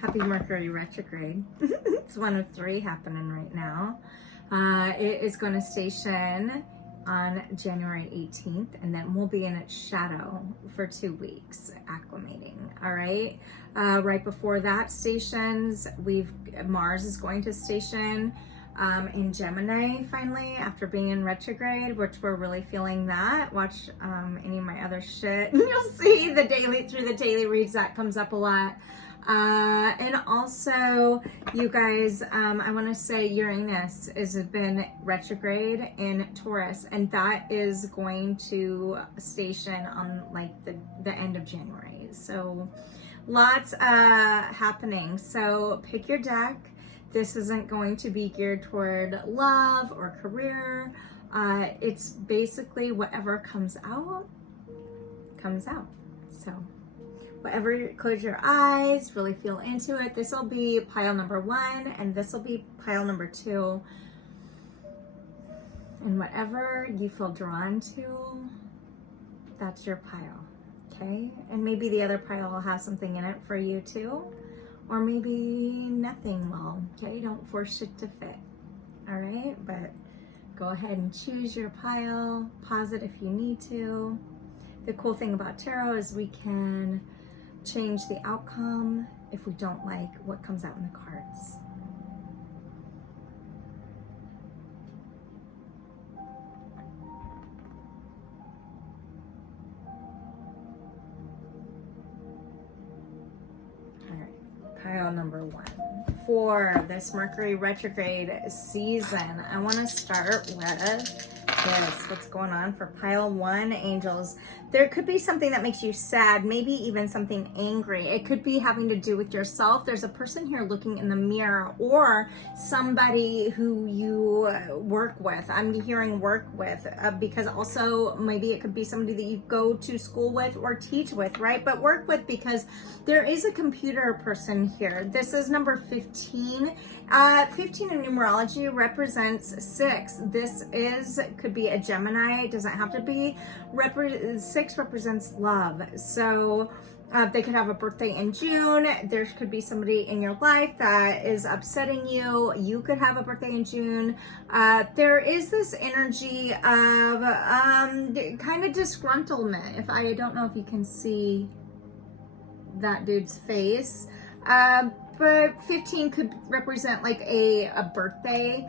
Happy Mercury retrograde. It's one of 3 happening right now. It is going to station on January 18th, and then we'll be in its shadow for 2 weeks, acclimating. All right. Right before that stations, Mars is going to station in Gemini finally, after being in retrograde, which we're really feeling that. Watch any of my other shit. You'll see through the daily reads that comes up a lot. And also, you guys, I want to say Uranus has been retrograde in Taurus, and that is going to station on like the end of January. So lots happening. So pick your deck. This isn't going to be geared toward love or career. It's basically whatever comes out. So whatever, close your eyes, really feel into it. This will be pile number 1, and this will be pile number 2. And whatever you feel drawn to, that's your pile, okay? And maybe the other pile will have something in it for you too, or maybe nothing will, okay? Don't force it to fit, all right? But go ahead and choose your pile, pause it if you need to. The cool thing about tarot is we can change the outcome if we don't like what comes out in the cards. All right, pile number 1 for this Mercury retrograde season. I want to start with this. What's going on for pile 1, angels? There could be something that makes you sad, maybe even something angry. It could be having to do with yourself. There's a person here looking in the mirror, or somebody who you work with. I'm hearing work with, because also maybe it could be somebody that you go to school with or teach with, right? But work with, because there is a computer person here. This is number 15. 15 in numerology represents 6. This could be a Gemini. It doesn't have to be. 6 represents love. So they could have a birthday in June. There could be somebody in your life that is upsetting you. You could have a birthday in June. There is this energy of kind of disgruntlement. I don't know if you can see that dude's face. But 15 could represent like a birthday.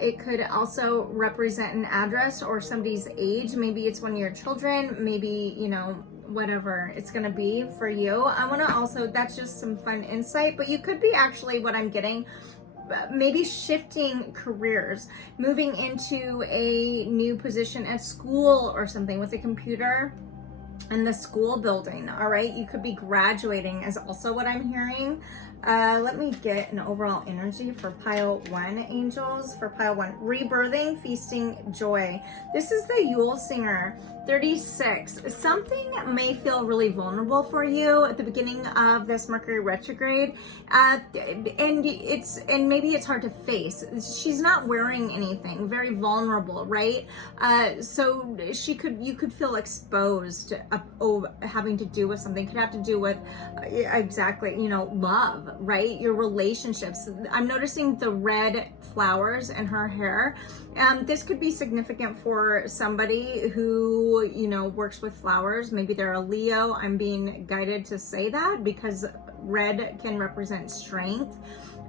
It could also represent an address or somebody's age. Maybe it's one of your children, maybe, you know, whatever it's going to be for you. I want to also, that's just some fun insight, but you could be actually, what I'm getting, maybe shifting careers, moving into a new position at school or something with a computer in the school building. All right, you could be graduating is also what I'm hearing. Let me get an overall energy for pile 1, angels. For pile 1, rebirthing, feasting, joy. This is the Yule Singer, 36. Something may feel really vulnerable for you at the beginning of this Mercury retrograde, and maybe it's hard to face. She's not wearing anything, very vulnerable, right? So you could feel exposed, having to do with something. Could have to do with exactly, you know, love, right? Your relationships. I'm noticing the red flowers in her hair. This could be significant for somebody who, you know, works with flowers. Maybe they're a Leo. I'm being guided to say that because red can represent strength.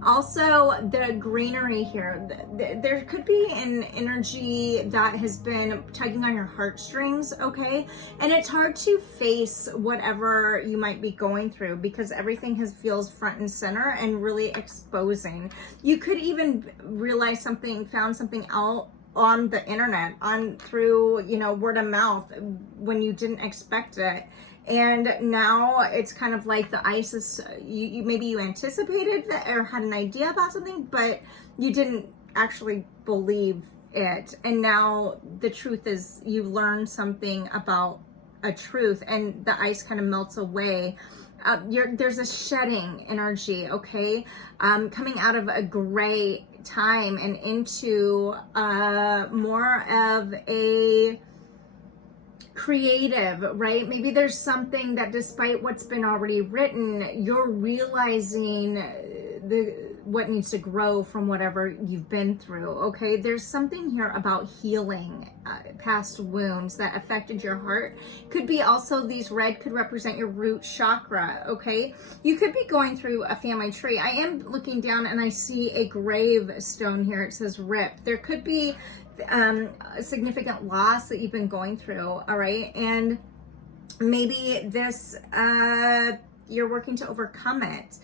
Also, the greenery here, there could be an energy that has been tugging on your heartstrings, okay? And it's hard to face whatever you might be going through because everything feels front and center and really exposing. You could even realize found something out on the internet, through, you know, word of mouth when you didn't expect it. And now it's kind of like the ice is, maybe you anticipated that or had an idea about something, but you didn't actually believe it. And now the truth is you've learned something about a truth, and the ice kind of melts away. There's a shedding energy, okay? Coming out of a gray time and into more of a creative, right? Maybe there's something that despite what's been already written, you're realizing what needs to grow from whatever you've been through. Okay, there's something here about healing past wounds that affected your heart. Could be also, these red could represent your root chakra. Okay, you could be going through a family tree. I am looking down and I see a gravestone here. It says rip. There could be a significant loss that you've been going through. All right, and maybe this you're working to overcome it.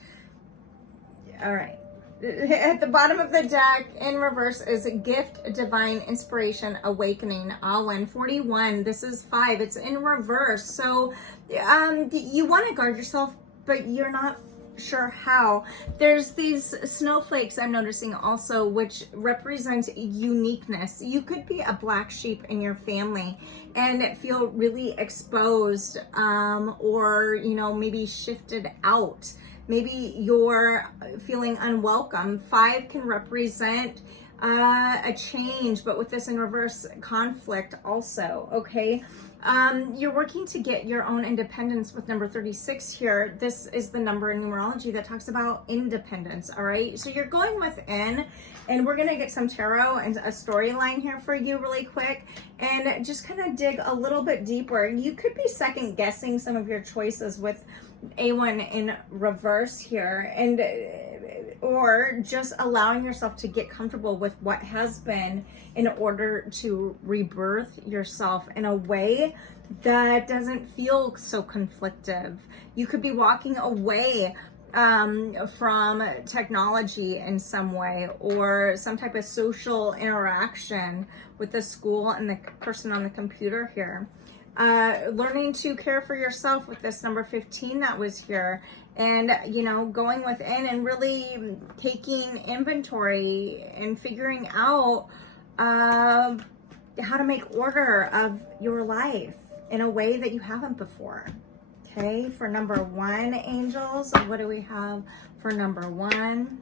All right. At the bottom of the deck in reverse is a gift, divine inspiration, awakening, all in 41. This is 5. It's in reverse. So you want to guard yourself, but you're not sure how. There's these snowflakes I'm noticing also, which represent uniqueness. You could be a black sheep in your family and feel really exposed, or, you know, maybe shifted out. Maybe you're feeling unwelcome. 5 can represent a change, but with this in reverse, conflict also, okay? You're working to get your own independence with number 36 here. This is the number in numerology that talks about independence, all right? So you're going within, and we're gonna get some tarot and a storyline here for you really quick, and just kind of dig a little bit deeper. You could be second guessing some of your choices with A1 in reverse here, and or just allowing yourself to get comfortable with what has been in order to rebirth yourself in a way that doesn't feel so conflictive. You could be walking away from technology in some way, or some type of social interaction with the school and the person on the computer here. Learning to care for yourself with this number 15 that was here, and, you know, going within and really taking inventory and figuring out how to make order of your life in a way that you haven't before. Okay, for number 1, angels, what do we have for number 1?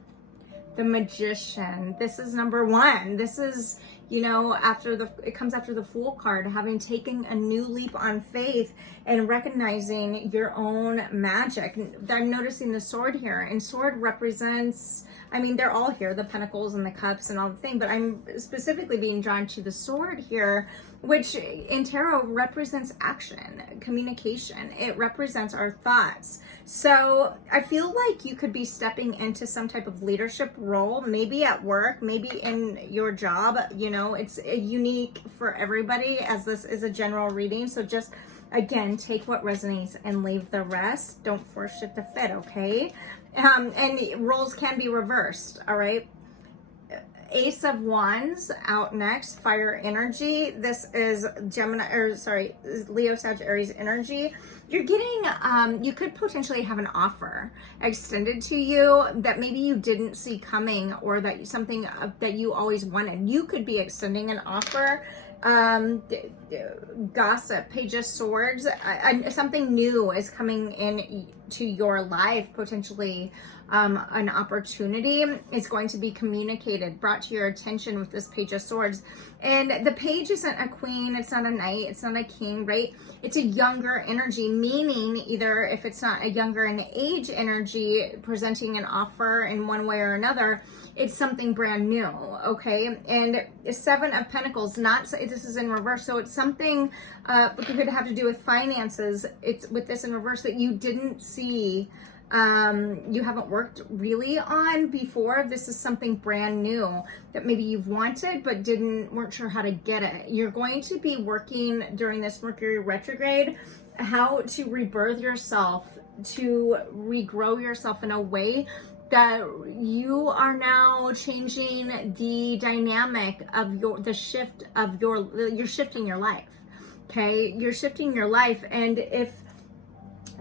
The Magician. This is number 1. This is, you know, it comes after the Fool card, having taken a new leap on faith and recognizing your own magic. I'm noticing the sword here, and sword represents, I mean, they're all here, the pentacles and the cups and all the thing, but I'm specifically being drawn to the sword here, which in tarot represents action, communication. It represents our thoughts. So I feel like you could be stepping into some type of leadership role, maybe at work, maybe in your job. You know, it's unique for everybody, as this is a general reading. So just, again, take what resonates and leave the rest. Don't force it to fit, okay? And roles can be reversed, all right? Ace of Wands out next, fire energy. This is Leo, Sag, Aries energy. You're getting, you could potentially have an offer extended to you that maybe you didn't see coming, or that something that you always wanted. You could be extending an offer. Gossip, Page of Swords, something new is coming in to your life, potentially. An opportunity is going to be communicated, brought to your attention with this Page of Swords. And the page isn't a queen, it's not a knight, it's not a king, right? It's a younger energy, meaning either if it's not a younger in age energy presenting an offer in one way or another, it's something brand new, okay? And 7 of Pentacles, this is in reverse, so it's something could have to do with finances. It's with this in reverse that you didn't see, you haven't worked really on before. This is something brand new that maybe you've wanted but weren't sure how to get it. You're going to be working during this Mercury retrograde how to rebirth yourself, to regrow yourself in a way that you are now changing the dynamic of you're shifting your life. Okay, you're shifting your life, and if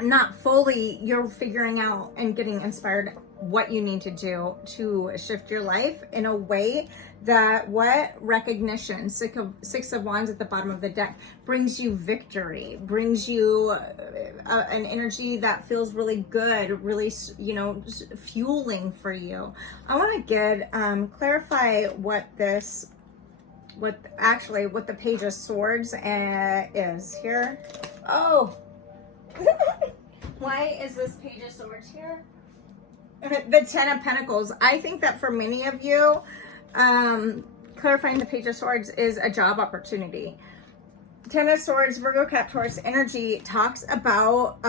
not fully, you're figuring out and getting inspired what you need to do to shift your life in a way that recognition, 6 of Wands at the bottom of the deck, brings you victory, brings you an energy that feels really good, really, you know, fueling for you. I want to clarify what this what the Page of Swords is here. Oh, why is this Page of Swords here? The Ten of Pentacles. I think that for many of you, clarifying the Page of Swords is a job opportunity. Ten of Swords, Virgo, Cap, Taurus energy talks about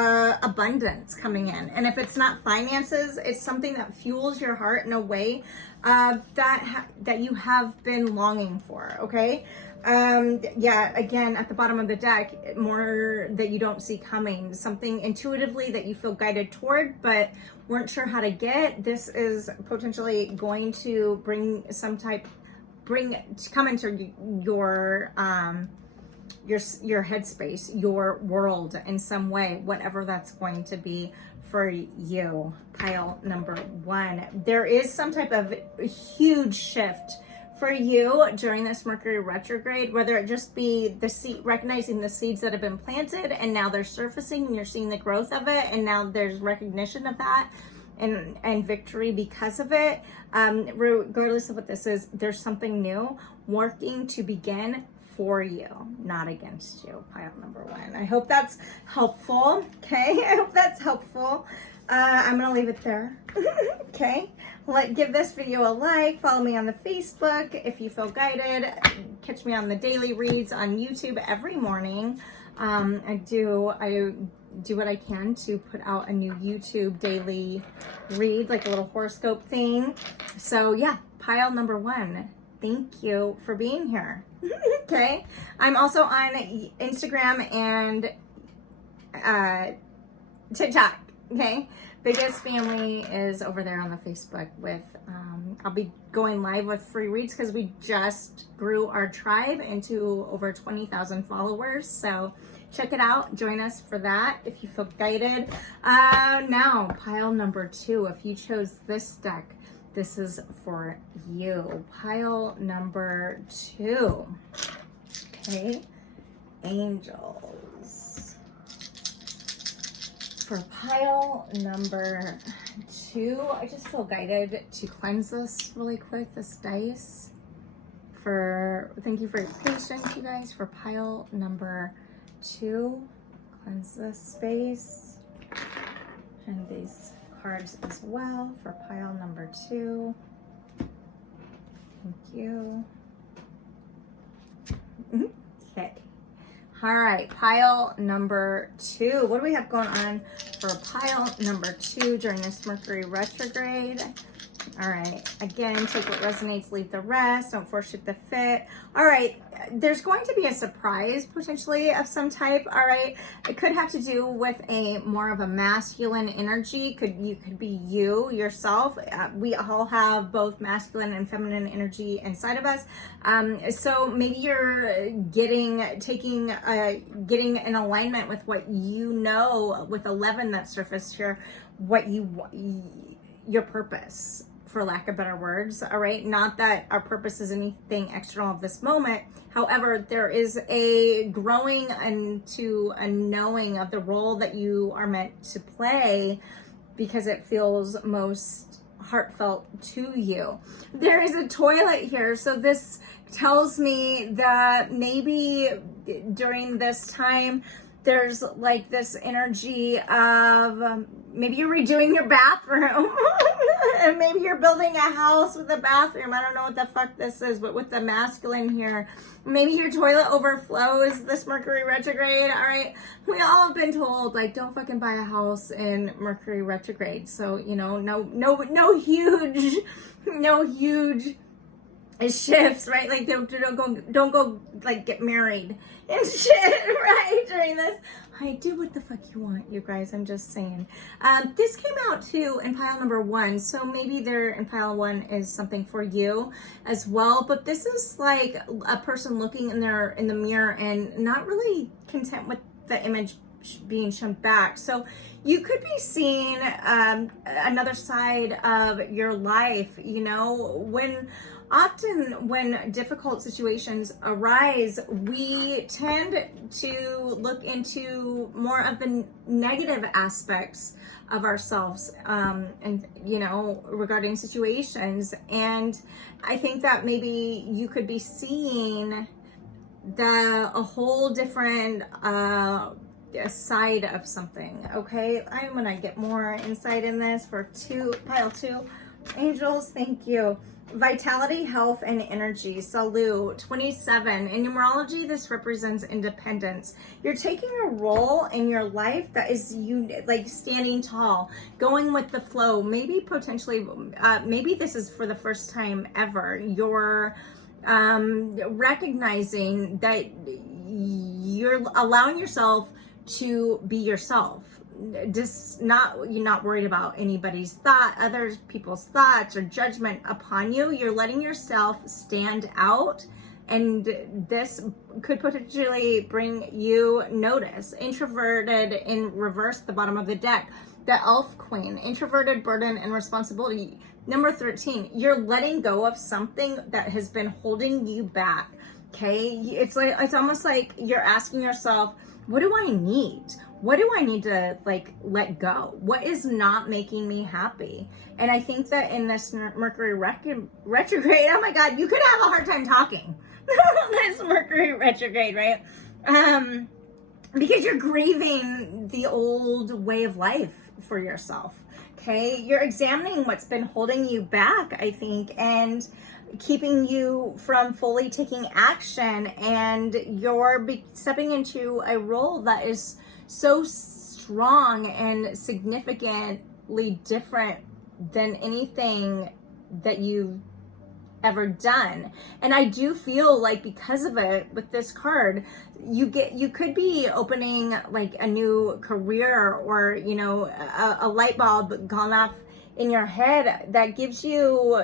abundance coming in. And if it's not finances, it's something that fuels your heart in a way that you have been longing for, okay? Yeah, again, at the bottom of the deck, more that you don't see coming. Something intuitively that you feel guided toward, but weren't sure how to get. This is potentially going to come into your headspace, your world in some way, whatever that's going to be for you. Pile number 1. There is some type of huge shift for you during this Mercury retrograde, whether it just be the seed, recognizing the seeds that have been planted and now they're surfacing and you're seeing the growth of it, and now there's recognition of that and victory because of it. Regardless of what this is, there's something new working to begin for you, not against you. Pile number 1. I hope that's helpful. Okay, I hope that's helpful. I'm gonna leave it there. Okay, give this video a like, follow me on the Facebook if you feel guided, catch me on the daily reads on YouTube every morning. I do what I can to put out a new YouTube daily read, like a little horoscope thing. So yeah, pile number 1. Thank you for being here. Okay, I'm also on Instagram and TikTok. Okay, biggest family is over there on the Facebook with I'll be going live with free reads because we just grew our tribe into over 20,000 followers. So check it out, join us for that if you feel guided. Now pile number 2, if you chose this deck, this is for you. Pile number 2. Okay, angels. For pile number 2, I just feel guided to cleanse this really quick, this dice. Thank you for your patience, you guys. For pile number 2, cleanse this space. And these cards as well for pile number 2. Thank you. Okay. All right, pile number 2. What do we have going on for pile number 2 during this Mercury retrograde? All right, again, take what resonates, leave the rest. Don't force it to fit. All right, there's going to be a surprise potentially of some type. All right, it could have to do with more of a masculine energy. You could be you yourself. We all have both masculine and feminine energy inside of us. So maybe you're getting in alignment with what you know with 11 that surfaced here, your purpose, for lack of better words. All right, not that our purpose is anything external of this moment. However, there is a growing into a knowing of the role that you are meant to play because it feels most heartfelt to you. There is a toilet here, so this tells me that maybe during this time there's like this energy of maybe you're redoing your bathroom and maybe you're building a house with a bathroom. I don't know what the fuck this is, but with the masculine here, maybe your toilet overflows this Mercury retrograde. All right, we all have been told, like, don't fucking buy a house in Mercury retrograde. So, you know, no huge shifts, right? Like don't go like get married and shit, right? During this, I do what the fuck you want, you guys. I'm just saying. This came out too in pile number 1, so maybe there in pile 1 is something for you as well. But this is like a person looking in the mirror and not really content with the image being shown back. So you could be seeing another side of your life. You know, often when difficult situations arise, we tend to look into more of the negative aspects of ourselves, and, you know, regarding situations. And I think that maybe you could be seeing a whole different side of something. Okay, I'm gonna get more insight in this for pile two. Angels, thank you. Vitality, health, and energy. Salute. 27. In numerology, this represents independence. You're taking a role in your life that is like standing tall, going with the flow. Maybe potentially, maybe this is for the first time ever. You're recognizing that you're allowing yourself to be yourself. Just you're not worried about anybody's other people's thoughts or judgment upon you. You're letting yourself stand out, and this could potentially bring you notice. Introverted in reverse, the bottom of the deck, the Elf Queen. Introverted, burden, and responsibility. Number 13, you're letting go of something that has been holding you back. Okay, it's almost like you're asking yourself, what do I need? What do I need to like let go? What is not making me happy? And I think that in this Mercury retrograde, oh my God, you could have a hard time talking. This Mercury retrograde, right? Because you're grieving the old way of life for yourself. Okay, you're examining what's been holding you back, I think, and keeping you from fully taking action. And you're stepping into a role that is so strong and significantly different than anything that you've ever done. And I do feel like because of it, with this card, you could be opening like a new career, or, you know, a light bulb gone off in your head that gives you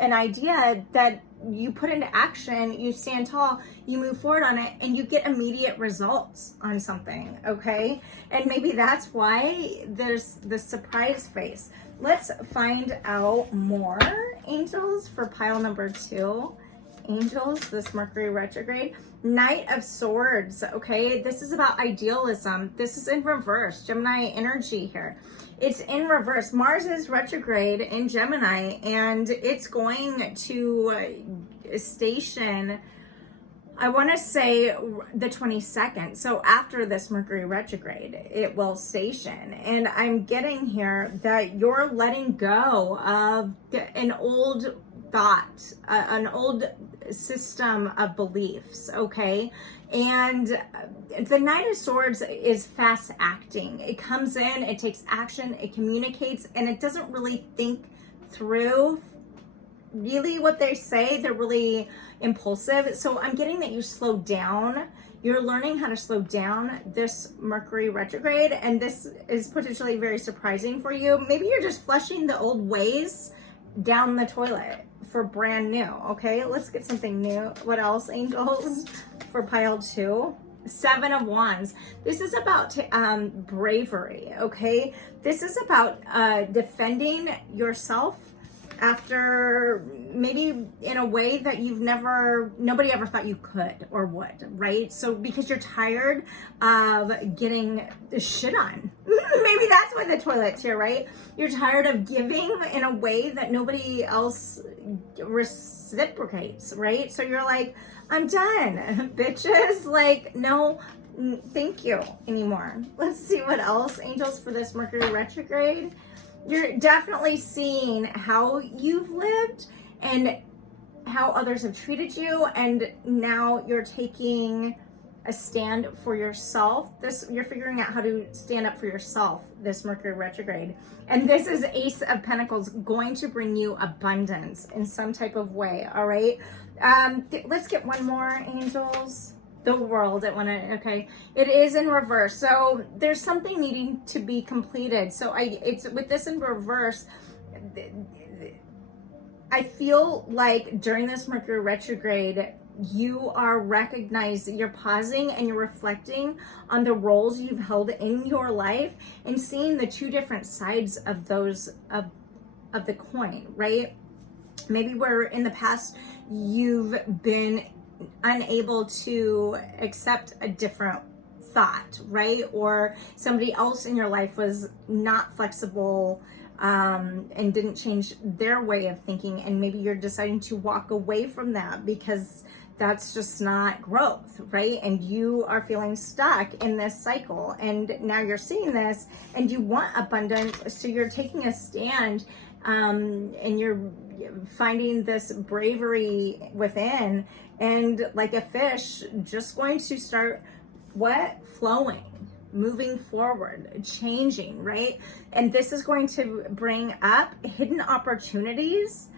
an idea that you put into action, you stand tall, you move forward on it, and you get immediate results on something. Okay, and maybe that's why there's the surprise face. Let's find out more, angels, for pile number 2. Angels, this Mercury retrograde. Knight of Swords. Okay, this is about idealism. This is in reverse, Gemini energy here. It's in reverse. Mars is retrograde in Gemini, and it's going to station, I want to say, the 22nd. So after this Mercury retrograde, it will station. And I'm getting here that you're letting go of an old thought, an old system of beliefs, okay? And the Knight of Swords is fast acting. It comes in, it takes action, it communicates, and it doesn't really think through really what they say. They're really impulsive. So I'm getting that you slow down. You're learning how to slow down this Mercury retrograde, and this is potentially very surprising for you. Maybe you're just flushing the old ways down the toilet for brand new. Okay, let's get something new. What else, angels, for pile 2? 7 of Wands. This is about bravery. Okay, this is about defending yourself after maybe in a way that nobody ever thought you could or would, right? So because you're tired of getting shit on. Maybe that's why the toilet's here, right? You're tired of giving in a way that nobody else reciprocates, right? So you're like, I'm done, bitches. Like, no, thank you anymore. Let's see what else, angels, for this Mercury retrograde. You're definitely seeing how you've lived and how others have treated you, and now you're taking a stand for yourself. You're figuring out how to stand up for yourself, this Mercury retrograde. And this is Ace of Pentacles, going to bring you abundance in some type of way, all right? Let's get one more, angels. The World, okay, it is in reverse. So there's something needing to be completed. So it's with this in reverse, I feel like during this Mercury retrograde, you are recognizing, you're pausing and you're reflecting on the roles you've held in your life and seeing the two different sides of those of the coin, right? Maybe where in the past you've been unable to accept a different thought, right? Or somebody else in your life was not flexible and didn't change their way of thinking, and maybe you're deciding to walk away from that because that's just not growth, right? And you are feeling stuck in this cycle, and now you're seeing this and you want abundance, so you're taking a stand, and you're finding this bravery within, and like a fish, just going to start flowing, moving forward, changing, right? And this is going to bring up hidden opportunities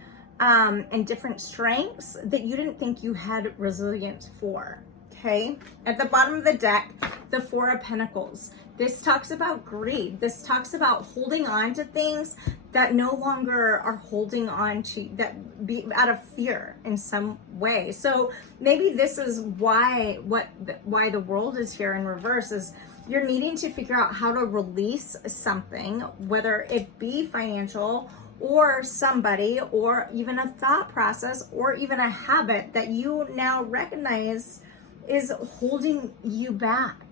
and different strengths that you didn't think you had resilience for. Okay, at the bottom of the deck, the Four of Pentacles. This talks about greed. This talks about holding on to things that no longer are holding on to, that be out of fear in some way. So maybe this is why the world is here in reverse, is you're needing to figure out how to release something, whether it be financial or somebody, or even a thought process, or even a habit that you now recognize is holding you back.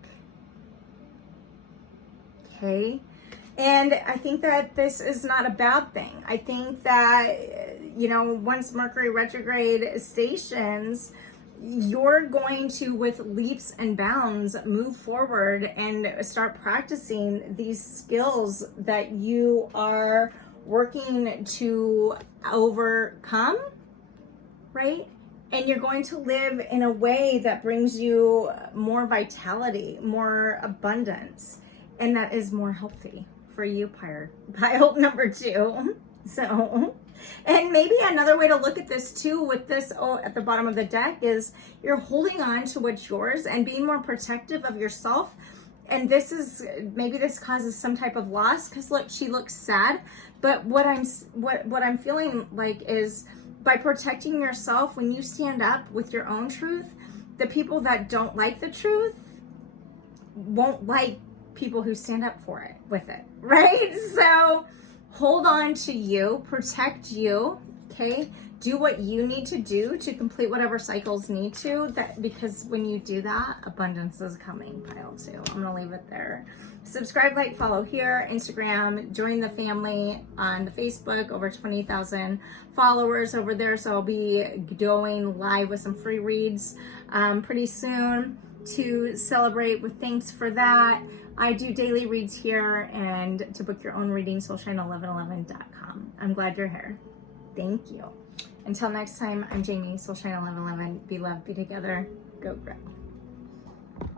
Okay. And I think that this is not a bad thing. I think that, you know, once Mercury retrograde stations, you're going to, with leaps and bounds, move forward and start practicing these skills that you are working to overcome, right? And you're going to live in a way that brings you more vitality, more abundance, and that is more healthy for you, pile number 2. So, and maybe another way to look at this too, with this at the bottom of the deck, is you're holding on to what's yours and being more protective of yourself. And this is, maybe this causes some type of loss, because look, she looks sad. But what I'm feeling like is, by protecting yourself, when you stand up with your own truth, the people that don't like the truth won't like people who stand up for it, with it, right? So hold on to you, protect you, okay? Do what you need to do to complete whatever cycles need to, because when you do that, abundance is coming, pile 2. I'm gonna leave it there. Subscribe, like, follow here, Instagram, join the family on the Facebook, over 20,000 followers over there. So I'll be going live with some free reads pretty soon to celebrate with thanks for that. I do daily reads here, and to book your own reading, soulshine1111.com. I'm glad you're here. Thank you. Until next time, I'm Jamie, Soulshine1111. Be loved, be together, go grow.